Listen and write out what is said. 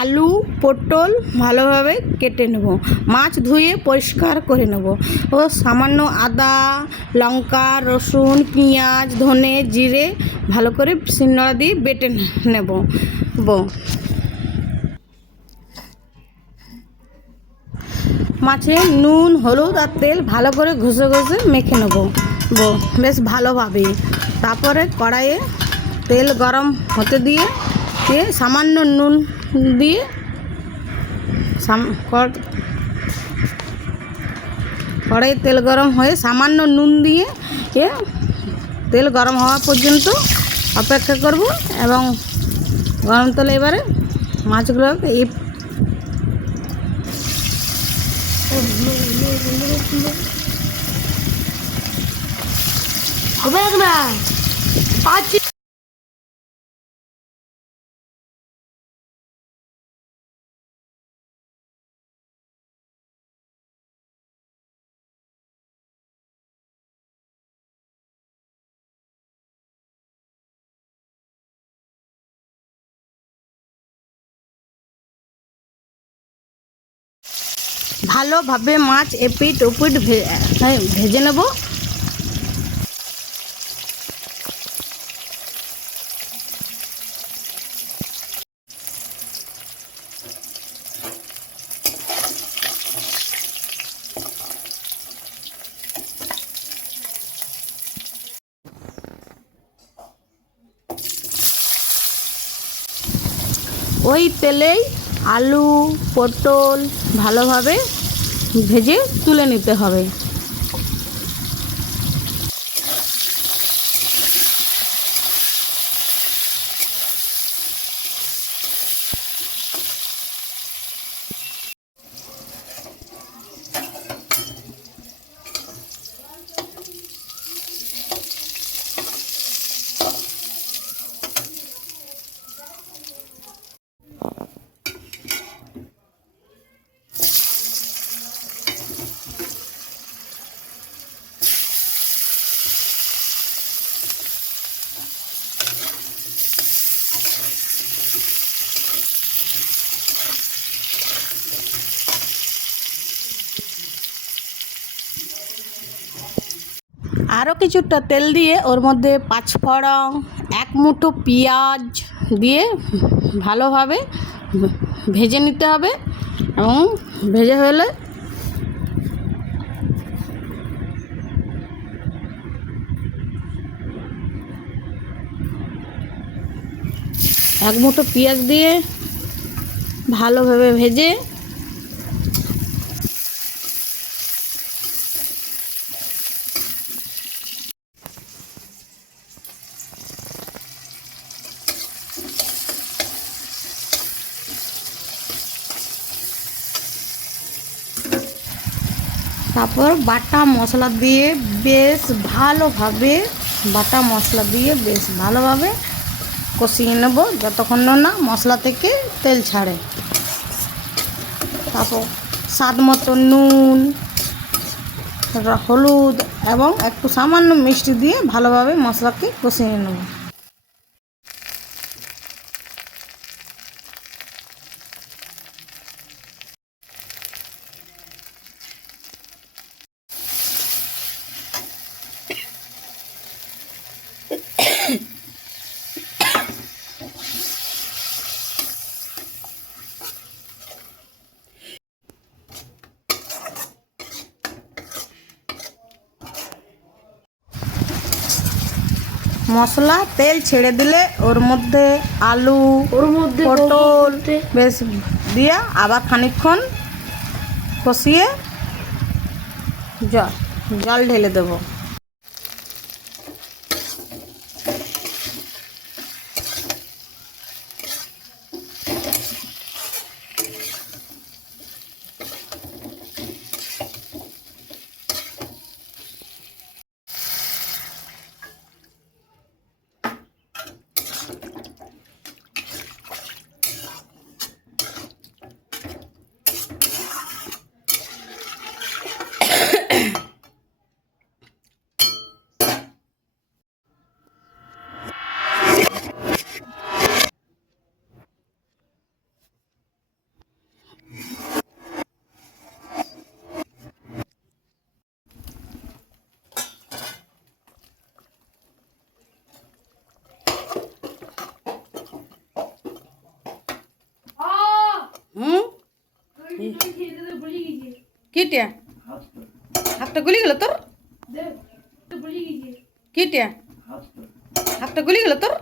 আলু পটল ভালোভাবে কেটে নেব। মাছ ধুয়ে পরিষ্কার করে নেব ও সামান্য আদা লঙ্কা রসুন পেঁয়াজ ধনে জিরে ভালো করে শিলনোড়া দিয়ে বেটে নেব। মাছে নুন হলুদ আর তেল ভালো করে ঘষে ঘষে মেখে নেব বেশ ভালোভাবে। তারপরে কড়াইয়ে তেল গরম হতে দিয়ে সামান্য নুন দিয়ে কড়াইয়ে তেল গরম হয়ে সামান্য নুন দিয়ে তেল গরম হওয়া পর্যন্ত অপেক্ষা করব এবং গরম তেলে এবারে মাছগুলোকে হবে না পাঁচ ভালোভাবে মাছ এপিট ওপিট ভেজে নেব। ওই তেলেই আলু পটল ভালোভাবে ভেজে তুলে নিতে হবে। আরও কিছুটা তেল দিয়ে ওর মধ্যে পাঁচফোড়ন এক মুঠো পেঁয়াজ দিয়ে ভালোভাবে ভেজে নিতে হবে এবং ভেজে হলে এক মুঠো পেঁয়াজ দিয়ে ভালোভাবে ভেজে তারপর বাটা মশলা দিয়ে বেশ ভালোভাবে কষিয়ে নেব যতক্ষণ না মশলা থেকে তেল ছাড়ে। তারপর স্বাদ মতো নুন হলুদ এবং একটু সামান্য মিষ্টি দিয়ে ভালোভাবে মশলাকে কষিয়ে নেব। মশলা তেল ছেড়ে দিলে ওর মধ্যে আলু পটল বেশ দিয়ে আবার খানিকক্ষণ কষিয়ে জল ঢেলে দেবো। কিটিয়া হাতটা গুলি গেল তোর কিটিয়া হাতটা গুলি গেল তোর